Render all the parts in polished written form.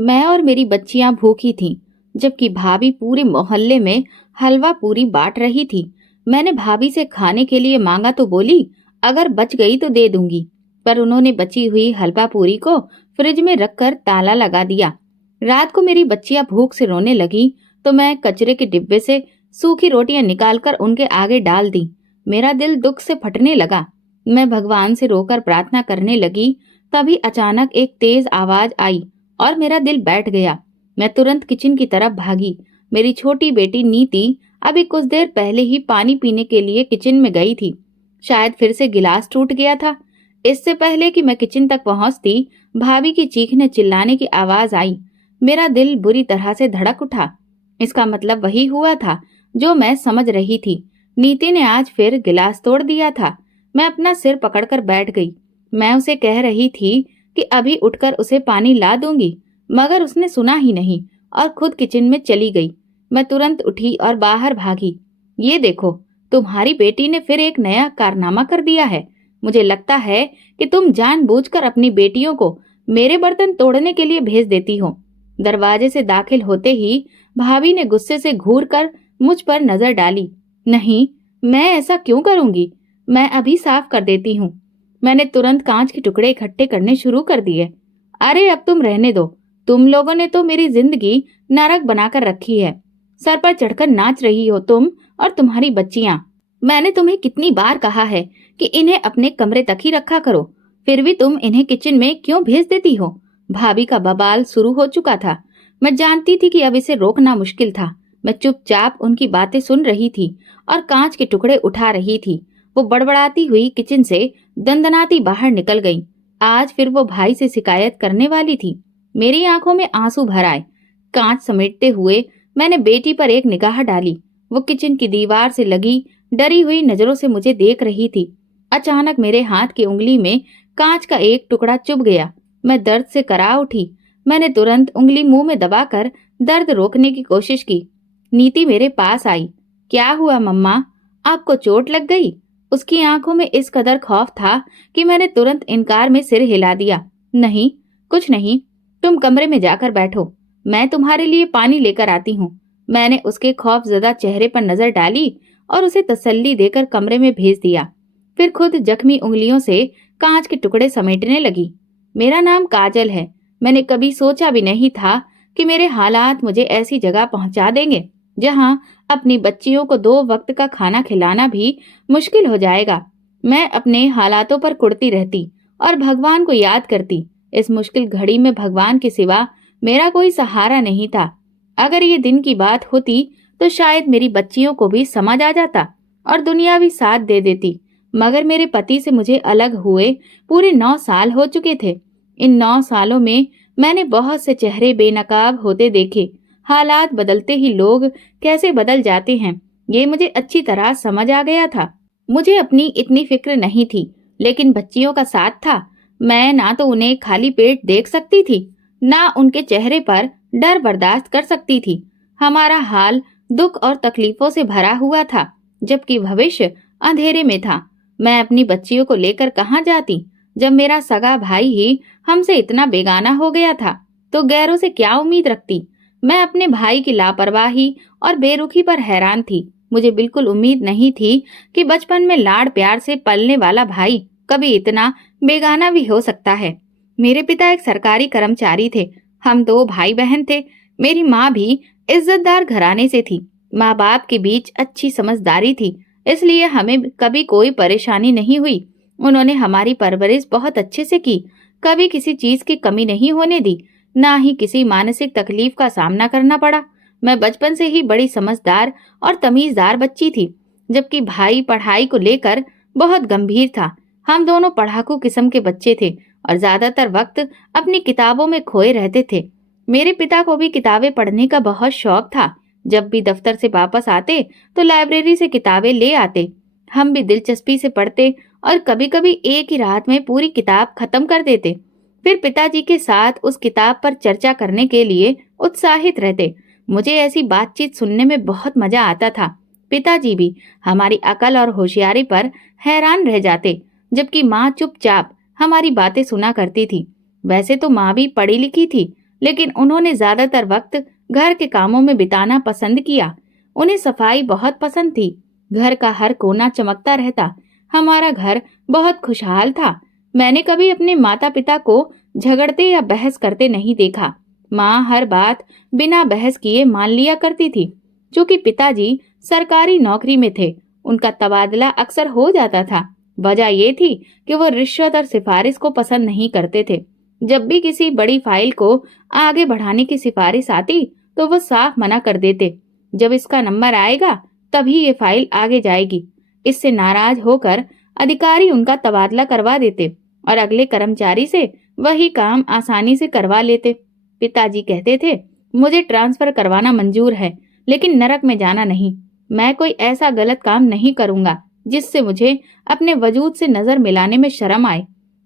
मैं और मेरी बच्चियां भूखी थीं, जबकि भाभी पूरे मोहल्ले में हलवा पूरी बांट रही थी। मैंने भाभी से खाने के लिए मांगा तो बोली, अगर बच गई तो दे दूंगी, पर उन्होंने बची हुई हलवा पूरी को फ्रिज में रखकर ताला लगा दिया। रात को मेरी बच्चियां भूख से रोने लगी, तो मैं कचरे के डिब्बे से सूखी रोटियां निकालकर उनके आगे डाल दी। मेरा दिल दुख से फटने लगा। मैं भगवान से रोकर प्रार्थना करने लगी, तभी अचानक एक तेज आवाज आई और मेरा दिल बैठ गया। मैं तुरंत किचन की तरफ भागी। मेरी छोटी बेटी नीति अभी कुछ देर पहले ही पानी पीने के लिए किचन में गई थी। शायद फिर से गिलास टूट गया था। इससे पहले कि मैं किचन तक पहुंचती, भाभी की चीखने चिल्लाने की आवाज आई। मेरा दिल बुरी तरह से धड़क उठा। इसका मतलब वही हुआ था जो मैं समझ रही थी। नीति ने आज फिर गिलास तोड़ दिया था। मैं अपना सिर पकड़कर बैठ गई। मैं उसे कह रही थी कि अभी उठकर उसे पानी ला दूंगी, मगर उसने सुना ही नहीं और खुद किचन में चली गई। मैं तुरंत उठी और बाहर भागी। ये देखो, तुम्हारी बेटी ने फिर एक नया कारनामा कर दिया है। मुझे लगता है कि तुम जानबूझकर अपनी बेटियों को मेरे बर्तन तोड़ने के लिए भेज देती हो। दरवाजे से दाखिल होते ही भाभी ने गुस्से से घूर कर मुझ पर नजर डाली। नहीं, मैं ऐसा क्यों करूंगी? मैं अभी साफ कर देती हूँ। मैंने तुरंत कांच के टुकड़े इकट्ठे करने शुरू कर दिए। अरे अब तुम रहने दो। तुम लोगों ने तो मेरी जिंदगी नरक बनाकर रखी है। सर पर चढ़कर नाच रही हो तुम और तुम्हारी बच्चियां। मैंने तुम्हें कितनी बार कहा है कि इन्हें अपने कमरे तक ही रखा करो, फिर भी तुम इन्हें किचन में क्यों भेज देती हो? भाभी का बवाल शुरू हो चुका था। मैं जानती थी कि अब इसे रोकना मुश्किल था। मैं चुपचाप उनकी बातें सुन रही थी और कांच के टुकड़े उठा रही थी। वो बड़बड़ाती हुई किचन से दंदनाती बाहर निकल गई। आज फिर वो भाई से शिकायत करने वाली थी। मेरी आंखों में आंसू भर आए। कांच समेटते हुए मैंने बेटी पर एक निगाह डाली। वो किचन की दीवार से लगी डरी हुई नजरों से मुझे देख रही थी। अचानक मेरे हाथ की उंगली में कांच का एक टुकड़ा चुभ गया। मैं दर्द से करा उठी। मैंने तुरंत उंगली मुंह में दबाकर दर्द रोकने की कोशिश की। नीति मेरे पास आई। क्या हुआ मम्मा? आपको चोट लग गई? उसकी आंखों में इस कदर खौफ था कि मैंने तुरंत इनकार में सिर हिला दिया। नहीं, कुछ नहीं। तुम कमरे में जाकर बैठो, मैं तुम्हारे लिए पानी लेकर आती हूँ। मैंने उसके खौफजदा चेहरे पर नजर डाली और उसे तसल्ली देकर कमरे में भेज दिया। फिर खुद जख्मी उंगलियों से कांच के टुकड़े समेटने लगी। मेरा नाम काजल है। मैंने कभी सोचा भी नहीं था कि मेरे हालात मुझे ऐसी जगह पहुंचा देंगे जहां अपनी बच्चियों को 2 वक्त का खाना खिलाना भी मुश्किल हो जाएगा। मैं अपने हालातों पर कुढ़ती रहती और भगवान को याद करती। इस मुश्किल घड़ी में भगवान के सिवा मेरा कोई सहारा नहीं था। अगर ये दिन की बात होती तो शायद मेरी बच्चियों को भी समझ आ जाता और दुनिया भी साथ दे देती। मगर मेरे पति से मुझे अलग हुए पूरे 9 साल हो चुके थे। इन 9 सालों में मैंने बहुत से चेहरे बेनकाब होते देखे। हालात बदलते ही लोग कैसे बदल जाते हैं, ये मुझे अच्छी तरह समझ आ गया था। मुझे अपनी इतनी फिक्र नहीं थी, लेकिन बच्चियों का साथ था। मैं ना तो उन्हें खाली पेट देख सकती थी, ना उनके चेहरे पर डर बर्दाश्त कर सकती थी। हमारा हाल दुख और तकलीफों से भरा हुआ था, जबकि भविष्य अंधेरे में था। मैं अपनी बच्चियों को लेकर कहाँ जाती, जब मेरा सगा भाई ही हमसे इतना बेगाना हो गया था? तो गैरों से क्या उम्मीद रखती? मैं अपने भाई की लापरवाही और बेरुखी पर हैरान थी। मुझे बिल्कुल उम्मीद नहीं थी कि बचपन में लाड़ प्यार से पलने वाला भाई कभी इतना बेगाना भी हो सकता है। मेरे पिता एक सरकारी कर्मचारी थे। हम 2 भाई बहन थे। मेरी माँ भी इज्जतदार घराने से थी। माँ बाप के बीच अच्छी समझदारी थी, इसलिए हमें कभी कोई परेशानी नहीं हुई। उन्होंने हमारी परवरिश बहुत अच्छे से की, कभी किसी चीज की कमी नहीं होने दी, ना ही किसी मानसिक तकलीफ का सामना करना पड़ा। मैं बचपन से ही बड़ी समझदार और तमीजदार बच्ची थी, जबकि भाई पढ़ाई को लेकर बहुत गंभीर था। हम दोनों पढ़ाकू किस्म के बच्चे थे और ज्यादातर वक्त अपनी किताबों में खोए रहते थे। मेरे पिता को भी किताबें पढ़ने का बहुत शौक था। जब भी दफ्तर से वापस आते तो लाइब्रेरी से किताबें ले आते। हम भी दिलचस्पी से पढ़ते और कभी-कभी एक ही रात में पूरी किताब खत्म कर देते। फिर पिताजी के साथ उस किताब पर चर्चा करने के लिए उत्साहित रहते। मुझे ऐसी बातचीत सुनने में बहुत मजा आता था। पिताजी भी हमारी अकल और होशियारी पर हैरान रह जाते, जबकि माँ चुपचाप हमारी बातें सुना करती थी। वैसे तो माँ भी पढ़ी लिखी थी, लेकिन उन्होंने ज्यादातर वक्त घर के कामों में बिताना पसंद किया। उन्हें सफाई बहुत पसंद थी। घर का हर कोना चमकता रहता। हमारा घर बहुत खुशहाल था। मैंने कभी अपने माता पिता को झगड़ते या बहस करते नहीं देखा। माँ हर बात बिना बहस किए मान लिया करती थी। क्योंकि पिताजी सरकारी नौकरी में थे, उनका तबादला अक्सर हो जाता था। वजह ये थी कि वो रिश्वत और सिफारिश को पसंद नहीं करते थे। जब भी किसी बड़ी फाइल को आगे बढ़ाने की सिफारिश आती तो वो साफ मना कर देते, जब इसका नंबर आएगा तभी ये फाइल आगे जाएगी। इससे नाराज होकर अधिकारी उनका तबादला करवा देते और अगले कर्मचारी से वही काम आसानी से करवा लेते। पिताजी कहते थे, मुझे ट्रांसफर करवाना मंजूर है, लेकिन नरक में जाना नहीं। मैं कोई ऐसा गलत काम नहीं करूंगा जिससे मुझे अपने वजूद से नजर मिलाने में शर्म आए।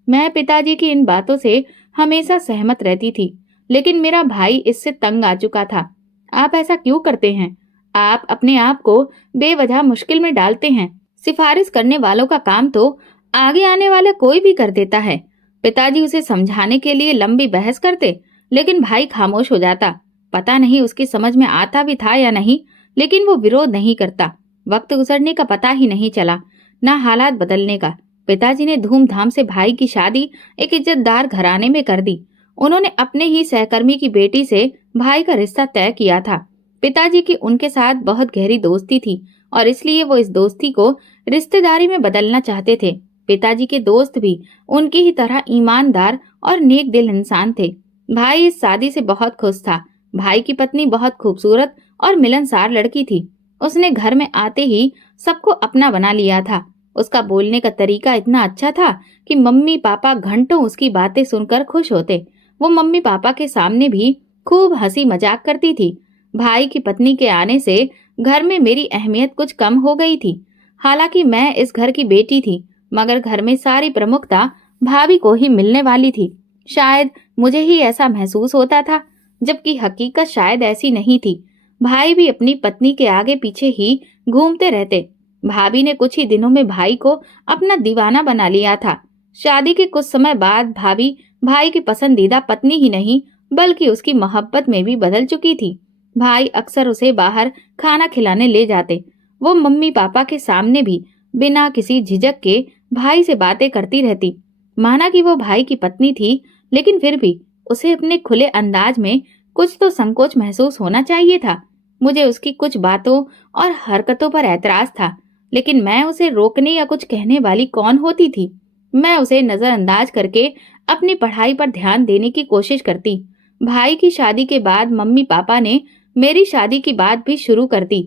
मैं पिताजी की इन बातों से हमेशा सहमत रहती थी, लेकिन मेरा भाई इससे तंग आ चुका था। आप ऐसा क्यों करते हैं? आप अपने आप को बेवजह मुश्किल में डालते हैं। सिफारिश करने वालों का काम तो आगे आने वाला कोई भी कर देता है। पिताजी उसे समझाने के लिए लंबी बहस करते, लेकिन भाई खामोश हो जाता। पता नहीं उसकी समझ में आता भी था या नहीं, लेकिन वो विरोध नहीं करता। वक्त गुजरने का पता ही नहीं चला, ना हालात बदलने का। पिताजी ने धूमधाम से भाई की शादी एक इज्जतदार घराने में कर दी। उन्होंने अपने ही सहकर्मी की बेटी से भाई का रिश्ता तय किया था। पिताजी की उनके साथ बहुत गहरी दोस्ती थी और इसलिए वो इस दोस्ती को रिश्तेदारी में बदलना चाहते थे। पिताजी के दोस्त भी उनकी ही तरह ईमानदार और नेक दिल इंसान थे। भाई इस शादी से बहुत खुश था। भाई की पत्नी बहुत खूबसूरत और मिलनसार लड़की थी। उसने घर में आते ही सबको अपना बना लिया था। उसका बोलने का तरीका इतना अच्छा था कि मम्मी पापा घंटों उसकी बातें सुनकर खुश होते। वो मम्मी पापा के सामने भी खूब हंसी मजाक करती थी। भाई की पत्नी के आने से घर में मेरी अहमियत कुछ कम हो गई थी। हालांकि मैं इस घर की बेटी थी, मगर घर में सारी प्रमुखता भाभी को ही मिलने वाली थी। शायद मुझे ही ऐसा महसूस होता था, जबकि हकीकत शायद ऐसी नहीं थी। भाई भी अपनी पत्नी के आगे पीछे ही घूमते रहते। भाभी ने कुछ ही दिनों में भाई को अपना दीवाना बना लिया था। शादी के कुछ समय बाद भाभी भाई की पसंदीदा पत्नी ही नहीं, बल्कि उसकी मोहब्बत में भी बदल चुकी थी। भाई अक्सर उसे बाहर खाना खिलाने ले जाते। वो मम्मी पापा के सामने भी बिना किसी झिझक के भाई से बातें करती रहती। माना कि वो भाई की पत्नी थी, लेकिन फिर भी उसे अपने खुले अंदाज में कुछ तो संकोच महसूस होना चाहिए था। मुझे उसकी कुछ बातों और हरकतों पर ऐतराज था, लेकिन मैं उसे रोकने या कुछ कहने वाली कौन होती थी। मैं उसे नजरअंदाज करके अपनी पढ़ाई पर ध्यान देने की कोशिश करती। भाई की शादी के बाद मम्मी पापा ने मेरी शादी की बात भी शुरू कर दी।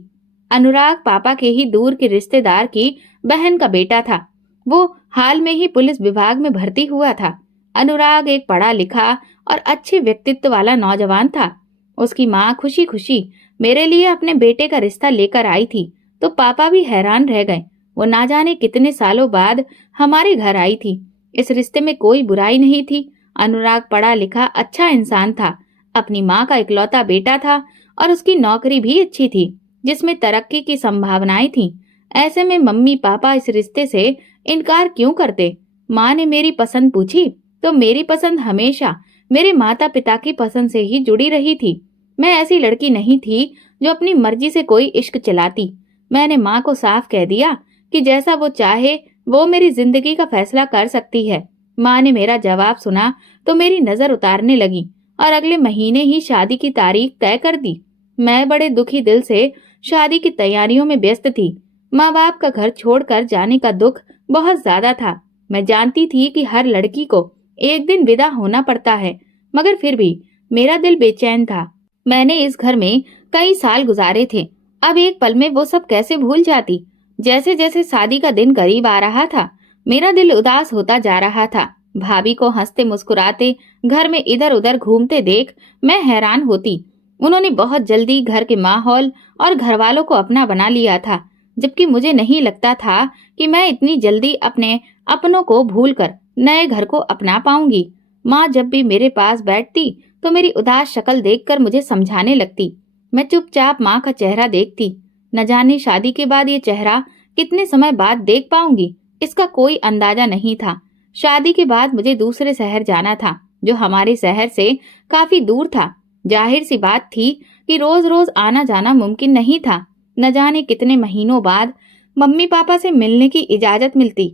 अनुराग पापा के ही दूर के रिश्तेदार की बहन का बेटा था। वो हाल में ही पुलिस विभाग में भर्ती हुआ था। अनुराग एक पढ़ा लिखा और अच्छे व्यक्तित्व वाला नौजवान था। उसकी माँ खुशी खुशी मेरे लिए अपने बेटे का रिश्ता लेकर आई थी, तो पापा भी हैरान रह गए। वो ना जाने कितने सालों बाद हमारे घर आई थी। इस रिश्ते में कोई बुराई नहीं थी। अनुराग पढ़ा लिखा अच्छा इंसान था, अपनी माँ का इकलौता बेटा था और उसकी नौकरी भी अच्छी थी, जिसमें तरक्की की संभावनाएं थीं। ऐसे में मम्मी पापा इस रिश्ते से इनकार क्यों करते? माँ ने मेरी पसंद पूछी तो मेरी पसंद हमेशा मेरे माता पिता की पसंद से ही जुड़ी रही थी। मैं ऐसी लड़की नहीं थी जो अपनी मर्जी से कोई इश्क चलाती। मैंने माँ को साफ कह दिया कि जैसा वो चाहे वो मेरी जिंदगी का फैसला कर सकती है। माँ ने मेरा जवाब सुना तो मेरी नजर उतारने लगी और अगले महीने ही शादी की तारीख तय कर दी। मैं बड़े दुखी दिल से शादी की तैयारियों में व्यस्त थी। माँ बाप का घर छोड़कर जाने का दुख बहुत ज्यादा था। मैं जानती थी कि हर लड़की को एक दिन विदा होना पड़ता है, मगर फिर भी मेरा दिल बेचैन था। मैंने इस घर में कई साल गुजारे थे। अब एक पल में वो सब कैसे भूल जाती? जैसे जैसे शादी का दिन करीब आ रहा था, मेरा दिल उदास होता जा रहा था। भाभी को हंसते मुस्कुराते घर में इधर उधर घूमते देख मैं हैरान होती। उन्होंने बहुत जल्दी घर के माहौल और घर वालों को अपना बना लिया था, जबकि मुझे नहीं लगता था कि मैं इतनी जल्दी अपने अपनों को भूलकर नए घर को अपना पाऊंगी। माँ जब भी मेरे पास बैठती तो मेरी उदास शक्ल देखकर मुझे समझाने लगती। मैं चुपचाप माँ का चेहरा देखती। न जाने शादी के बाद ये चेहरा कितने समय बाद देख पाऊंगी, इसका कोई अंदाजा नहीं था। शादी के बाद मुझे दूसरे शहर जाना था। जो हमारे शहर से काफी दूर था। जाहिर सी बात थी कि रोज रोज आना जाना मुमकिन नहीं था। न जाने कितने महीनों बाद मम्मी पापा से मिलने की इजाजत मिलती।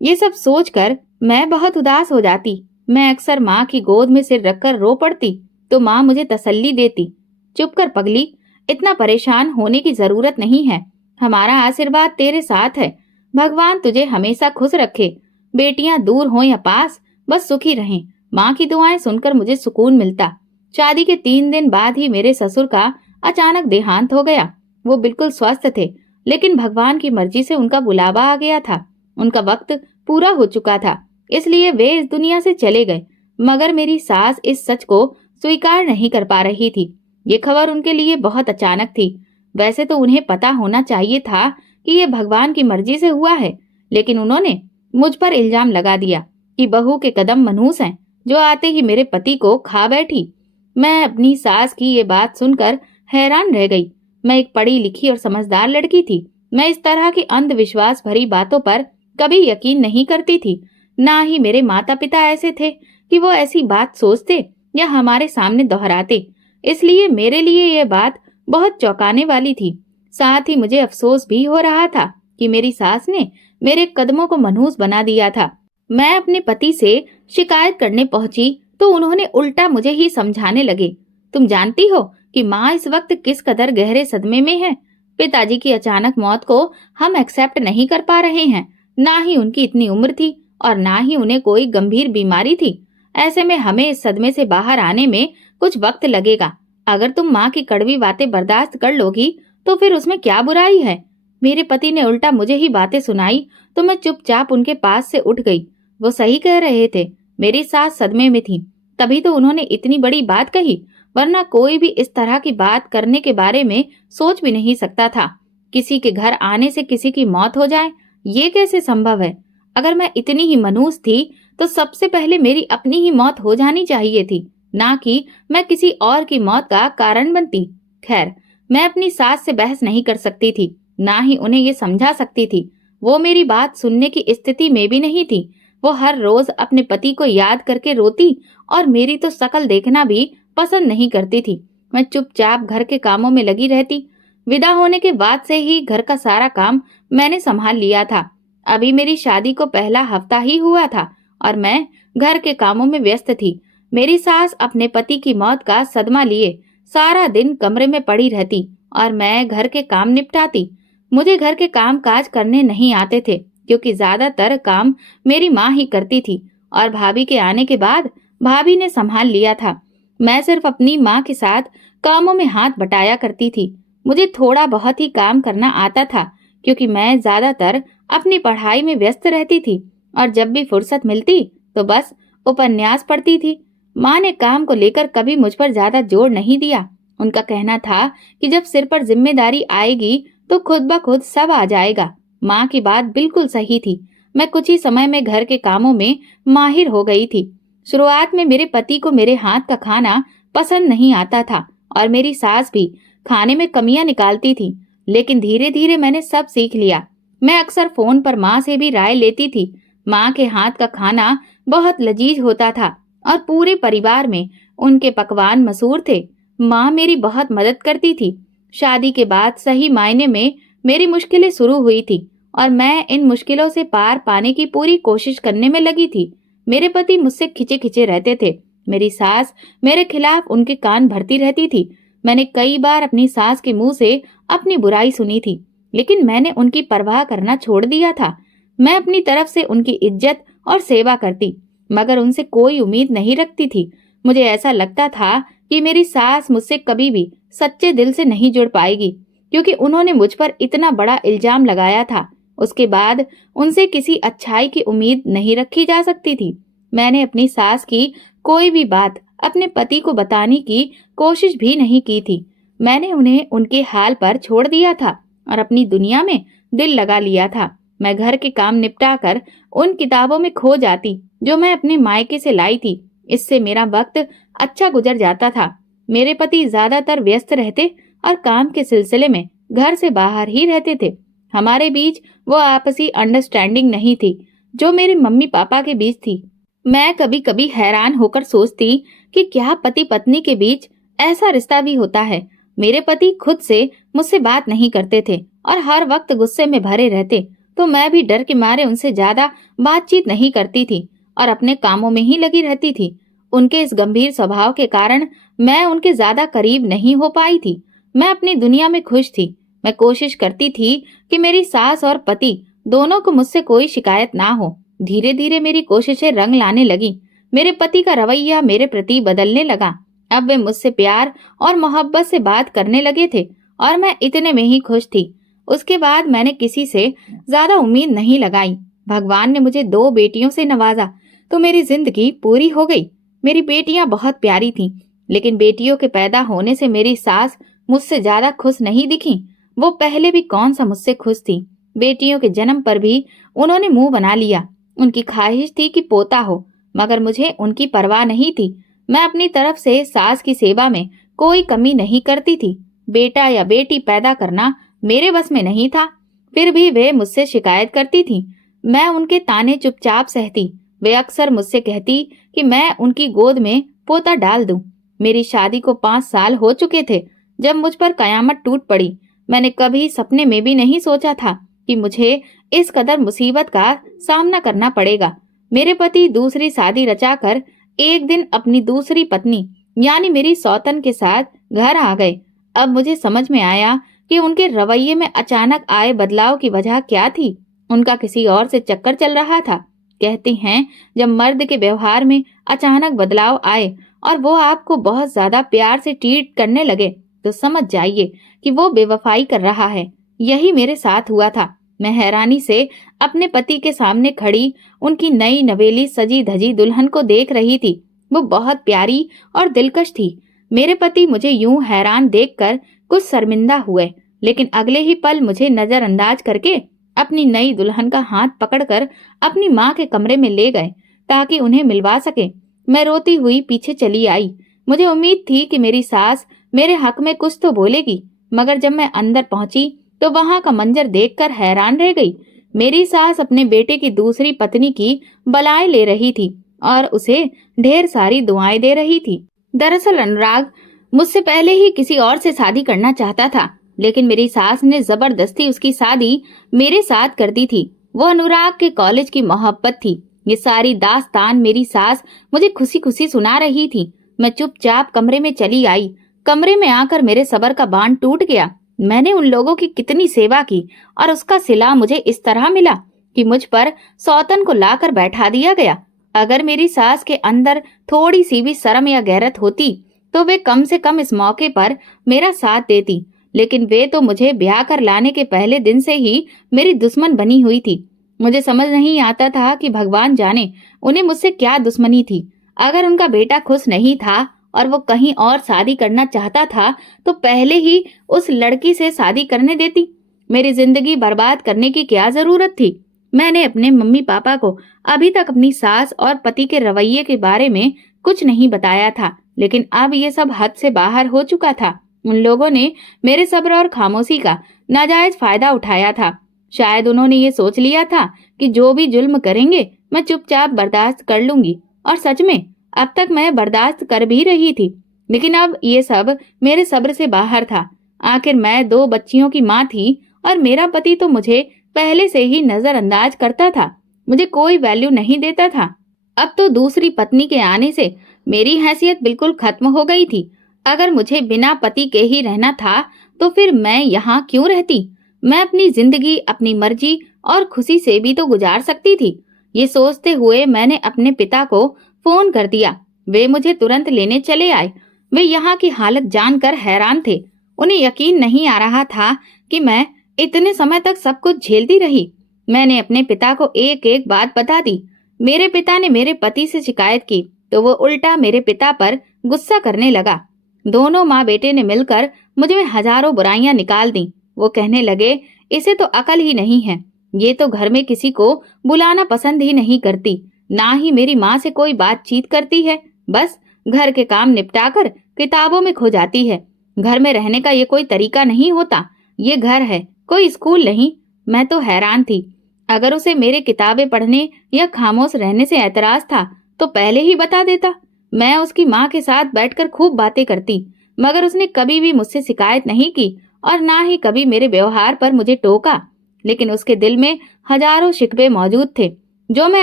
ये सब सोचकर मैं बहुत उदास हो जाती। मैं अक्सर माँ की गोद में सिर रखकर रो पड़ती तो माँ मुझे तसल्ली देती, चुप कर पगली, इतना परेशान होने की जरूरत नहीं है। हमारा आशीर्वाद तेरे साथ है। भगवान तुझे हमेशा खुश रखे। बेटियां दूर हों या पास, बस सुखी रहें। माँ की दुआएं सुनकर मुझे सुकून मिलता। शादी के 3 दिन बाद ही मेरे ससुर का अचानक देहांत हो गया। वो बिल्कुल स्वस्थ थे, लेकिन भगवान की मर्जी से उनका बुलावा आ गया था। उनका वक्त पूरा हो चुका था, इसलिए वे इस दुनिया से चले गए। मगर मेरी सास इस सच को स्वीकार नहीं कर पा रही थी। ये खबर उनके लिए बहुत अचानक थी। वैसे तो उन्हें पता होना चाहिए था कि ये भगवान की मर्जी से हुआ है, लेकिन उन्होंने मुझ पर इल्जाम लगा दिया कि बहू के कदम मनहूस हैं, जो आते ही मेरे पति को खा बैठी। मैं अपनी सास की ये बात सुनकर हैरान रह गई। मैं एक पढ़ी लिखी और समझदार लड़की थी। मैं इस तरह की अंधविश्वास भरी बातों पर कभी यकीन नहीं करती थी। ना ही मेरे माता पिता ऐसे थे कि वो ऐसी बात सोचते या हमारे सामने दोहराते। इसलिए मेरे लिए यह बात बहुत चौंकाने वाली थी। साथ ही मुझे अफसोस भी हो रहा था कि मेरी सास ने मेरे कदमों को मनहूस बना दिया था। मैं अपने पति से शिकायत करने पहुंची तो उन्होंने उल्टा मुझे ही समझाने लगे। तुम जानती हो कि माँ इस वक्त किस कदर गहरे सदमे में है। पिताजी की अचानक मौत को हम एक्सेप्ट नहीं कर पा रहे हैं। ना ही उनकी इतनी उम्र थी और ना ही उन्हें कोई गंभीर बीमारी थी। ऐसे में हमें इस सदमे से बाहर आने में कुछ वक्त लगेगा। अगर तुम माँ की कड़वी बातें बर्दाश्त कर लोगी तो फिर उसमें क्या बुराई है। मेरे पति ने उल्टा मुझे ही बातें सुनाई तो मैं चुपचाप उनके पास से उठ गई। वो सही कह रहे थे, मेरी सास सदमे में थी, तभी तो उन्होंने इतनी बड़ी बात कही, वरना कोई भी इस तरह की बात करने के बारे में सोच भी नहीं सकता था। किसी के घर आने से किसी की मौत हो जाए, ये कैसे संभव है। अगर मैं इतनी ही मनहूस थी तो सबसे पहले मेरी अपनी ही मौत हो जानी चाहिए थी, ना कि मैं किसी और की मौत का कारण बनती। खैर, मैं अपनी सास से बहस नहीं कर सकती थी, ना ही उन्हें ये समझा सकती थी। वो मेरी बात सुनने की स्थिति में भी नहीं थी। वो हर रोज अपने पति को याद करके रोती और मेरी तो शकल देखना भी पसंद नहीं करती थी। मैं चुपचाप घर के कामों में लगी रहती। विदा होने के बाद से ही घर का सारा काम मैंने संभाल लिया था। अभी मेरी शादी को पहला हफ्ता ही हुआ था और मैं घर के कामों में व्यस्त थी। मेरी सास अपने पति की मौत का सदमा लिए सारा दिन कमरे में पड़ी रहती और मैं घर के काम निपटाती। मुझे घर के काम काज करने नहीं आते थे, क्योंकि ज्यादातर काम मेरी माँ ही करती थी और भाभी के आने के बाद भाभी ने संभाल लिया था। मैं सिर्फ अपनी माँ के साथ कामों में हाथ बटाया करती थी। मुझे थोड़ा बहुत ही काम करना आता था, क्योंकि मैं ज्यादातर अपनी पढ़ाई में व्यस्त रहती थी और जब भी फुर्सत मिलती तो बस उपन्यास पढ़ती थी। माँ ने काम को लेकर कभी मुझ पर ज्यादा जोर नहीं दिया। उनका कहना था कि जब सिर पर जिम्मेदारी आएगी तो खुद ब खुद सब आ जाएगा। माँ की बात बिल्कुल सही थी। मैं कुछ ही समय में घर के कामों में माहिर हो गई थी। शुरुआत में मेरे पति को मेरे हाथ का खाना पसंद नहीं आता था और मेरी सास भी खाने में कमियां निकालती थी, लेकिन धीरे धीरे मैंने सब सीख लिया। मैं अक्सर फोन पर माँ से भी राय लेती थी। माँ के हाथ का खाना बहुत लजीज होता था और पूरे परिवार में उनके पकवान मशहूर थे। माँ मेरी बहुत मदद करती थी। शादी के बाद सही मायने में मेरी मुश्किलें शुरू हुई थी और मैं इन मुश्किलों से पार पाने की पूरी कोशिश करने में लगी थी। मेरे पति मुझसे खिंचे खिंचे रहते थे। मेरी सास मेरे खिलाफ उनके कान भरती रहती थी। मैंने कई बार अपनी सास के मुंह से अपनी बुराई सुनी थी, लेकिन मैंने उनकी परवाह करना छोड़ दिया था। मैं अपनी तरफ से उनकी इज्जत और सेवा करती, मगर उनसे कोई उम्मीद नहीं रखती थी। मुझे ऐसा लगता था कि मेरी सास मुझसे कभी भी सच्चे दिल से नहीं जुड़ पाएगी, क्योंकि उन्होंने मुझ पर इतना बड़ा इल्जाम लगाया था। उसके बाद उनसे किसी अच्छाई की उम्मीद नहीं रखी जा सकती थी। मैंने अपनी सास की कोई भी बात अपने पति को बताने की कोशिश भी नहीं की थी। मैंने उन्हें उनके हाल पर छोड़ दिया था और अपनी दुनिया में दिल लगा लिया था। मैं घर के काम निपटाकर उन किताबों में खो जाती जो मैं अपने मायके से लाई थी। इससे मेरा वक्त अच्छा गुजर जाता था। मेरे पति ज्यादातर व्यस्त रहते और काम के सिलसिले में घर से बाहर ही रहते थे। हमारे बीच वो आपसी अंडरस्टैंडिंग नहीं थी जो मेरे मम्मी पापा के बीच थी। मैं कभी कभी हैरान होकर सोचती कि क्या पति पत्नी के बीच ऐसा रिश्ता भी होता है। मेरे पति खुद से मुझसे बात नहीं करते थे और हर वक्त गुस्से में भरे रहते, तो मैं भी डर के मारे उनसे ज्यादा बातचीत नहीं करती थी और अपने कामों में ही लगी रहती थी। उनके इस गंभीर स्वभाव के कारण मैं उनके ज्यादा करीब नहीं हो पाई थी। मैं अपनी दुनिया में खुश थी। मैं कोशिश करती थी कि मेरी सास और पति दोनों को मुझसे कोई शिकायत ना हो। धीरे धीरे मेरी कोशिशें रंग लाने लगी। मेरे पति का रवैया मेरे प्रति बदलने लगा। अब वे मुझसे प्यार और मोहब्बत से बात करने लगे थे और मैं इतने में ही खुश थी। उसके बाद मैंने किसी से ज्यादा उम्मीद नहीं लगाई। भगवान ने मुझे 2 बेटियों से नवाजा तो मेरी जिंदगी पूरी हो गई। मेरी बेटियां बहुत प्यारी थीं, लेकिन बेटियों के पैदा होने से मेरी सास मुझसे ज्यादा खुश नहीं दिखी। वो पहले भी कौन सा मुझसे खुश थी। बेटियों के जन्म पर भी उन्होंने मुंह बना लिया। उनकी ख्वाहिश थी कि पोता हो, मगर मुझे उनकी परवाह नहीं थी। मैं अपनी तरफ से सास की सेवा में कोई कमी नहीं करती थी। बेटा या बेटी पैदा करना मेरे बस में नहीं था, फिर भी वे मुझसे शिकायत करती थी। मैं उनके ताने चुपचाप सहती। वे अक्सर मुझसे कहती कि मैं उनकी गोद में पोता डाल दूं। मेरी शादी को 5 साल हो चुके थे जब मुझ पर कयामत टूट पड़ी। मैंने कभी सपने में भी नहीं सोचा था कि मुझे इस कदर मुसीबत का सामना करना पड़ेगा। मेरे पति दूसरी शादी रचाकर एक दिन अपनी दूसरी पत्नी यानी मेरी सौतन के साथ घर आ गए। अब मुझे समझ में आया कि उनके रवैये में अचानक आए बदलाव की वजह क्या थी। उनका किसी और से चक्कर चल रहा था। कहते हैं जब मर्द के व्यवहार में अचानक बदलाव आए और वो आपको बहुत ज्यादा प्यार से ट्रीट करने लगे तो समझ जाइए कि वो बेवफाई कर रहा है। यही मेरे साथ हुआ था। मैं हैरानी से अपने पति के सामने खड़ी उनकी नई नवेली सजी धजी दुल्हन को देख रही थी। वो बहुत प्यारी और दिलकश थी। मेरे पति मुझे यूं हैरान देखकर कुछ शर्मिंदा हुए, लेकिन अगले ही पल मुझे नजरअंदाज करके अपनी नई दुल्हन का हाथ पकड़कर अपनी माँ के कमरे में ले गए ताकि उन्हें मिलवा सके। मैं रोती हुई पीछे चली आई। मुझे उम्मीद थी कि मेरी सास मेरे हक में कुछ तो बोलेगी, मगर जब मैं अंदर पहुंची तो वहां का मंजर देखकर हैरान रह गई। मेरी सास अपने बेटे की दूसरी पत्नी की बलाएं ले रही थी और उसे ढेर सारी दुआएं दे रही थी। दरअसल अनुराग मुझसे पहले ही किसी और से शादी करना चाहता था, लेकिन मेरी सास ने जबरदस्ती उसकी शादी मेरे साथ कर दी थी। वो अनुराग के कॉलेज की मोहब्बत थी। ये सारी दास्तान मेरी सास मुझे खुशी खुशी सुना रही थी। मैं चुपचाप कमरे में चली आई। कमरे में आकर मेरे सब्र का बांध टूट गया। मैंने उन लोगों की कितनी सेवा की और उसका सिला मुझे इस तरह मिला कि मुझ पर सौतन को लाकर बैठा दिया गया। अगर मेरी सास के अंदर थोड़ी सी भी शर्म या गैरत होती तो वे कम से कम इस मौके पर मेरा साथ देती, लेकिन वे तो मुझे ब्याह कर लाने के पहले दिन से ही मेरी दुश्मन बनी हुई थी। मुझे समझ नहीं आता था कि भगवान जाने उन्हें मुझसे क्या दुश्मनी थी। अगर उनका बेटा खुश नहीं था और वो कहीं और शादी करना चाहता था तो पहले ही उस लड़की से शादी करने देती। मेरी जिंदगी बर्बाद करने की क्या जरूरत थी। मैंने अपने मम्मी पापा को अभी तक अपनी सास और पति के रवैये के बारे में कुछ नहीं बताया था, लेकिन अब ये सब हद से बाहर हो चुका था। उन लोगों ने मेरे सब्र और खामोशी का नाजायज फायदा उठाया था। शायद उन्होंने ये सोच लिया था कि जो भी जुल्म करेंगे मैं चुपचाप बर्दाश्त कर लूंगी, और सच में अब तक मैं बर्दाश्त कर भी रही थी। लेकिन अब ये सब मेरे सब्र से बाहर था। आखिर मैं 2 बच्चियों की माँ थी और मेरा पति तो मुझे पहले से ही नजरअंदाज करता था। मुझे कोई वैल्यू नहीं देता था। अब तो दूसरी पत्नी के आने से मेरी हैसियत बिल्कुल खत्म हो गई थी। अगर मुझे बिना पति के ही रहना था तो फिर मैं यहाँ क्यों रहती। मैं अपनी जिंदगी अपनी मर्जी और खुशी से भी तो गुजार सकती थी। ये सोचते हुए मैंने अपने पिता को फोन कर दिया। वे मुझे तुरंत लेने चले आए। वे यहाँ की हालत जानकर हैरान थे। उन्हें यकीन नहीं आ रहा था कि मैं इतने समय तक सब कुछ झेलती रही। मैंने अपने पिता को एक एक बात बता दी। मेरे पिता ने मेरे पति से शिकायत की तो वो उल्टा मेरे पिता पर गुस्सा करने लगा। दोनों माँ बेटे ने मिलकर मुझ में हजारों बुराइयां निकाल दी। वो कहने लगे, इसे तो अकल ही नहीं है, ये तो घर में किसी को बुलाना पसंद ही नहीं करती, ना ही मेरी माँ से कोई बातचीत करती है, बस घर के काम निपटाकर किताबों में खो जाती है। घर में रहने का ये कोई तरीका नहीं होता। ये घर है, कोई स्कूल नहीं। मैं तो हैरान थी। अगर उसे मेरे किताबें पढ़ने या खामोश रहने से ऐतराज था तो पहले ही बता देता। मैं उसकी माँ के साथ बैठकर खूब बातें करती, मगर उसने कभी भी मुझसे शिकायत नहीं की और ना ही कभी मेरे व्यवहार पर मुझे टोका। लेकिन उसके दिल में हजारों शिकवे मौजूद थे, जो मैं